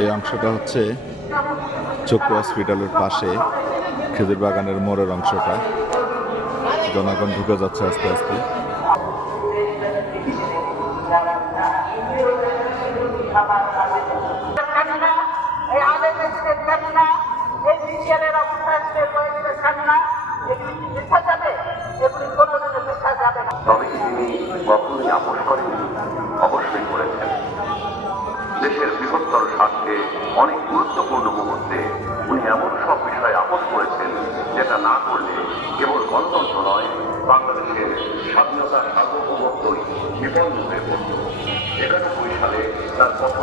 এই অংশটা হচ্ছে চক্ষু হসপিটালের পাশে খেজুর বাগানের মোড়ের অংশটা। জনগণ ঢুকে যাচ্ছে আস্তে আস্তে। তবে তিনি কখনোই আপোষ করেননি, অবশ্যই করেছেন। দেশের বৃহত্তর স্বার্থে অনেক গুরুত্বপূর্ণ মুহূর্তে উনি এমন সব বিষয়ে আপোষ করেছেন যেটা না করলে কেবল গণতন্ত্র নয়, বাংলাদেশের স্বাধীনতা সার্বভৌমত্বই বিপন্ন হয়ে পড়ত। 91 সালে তার প্রথম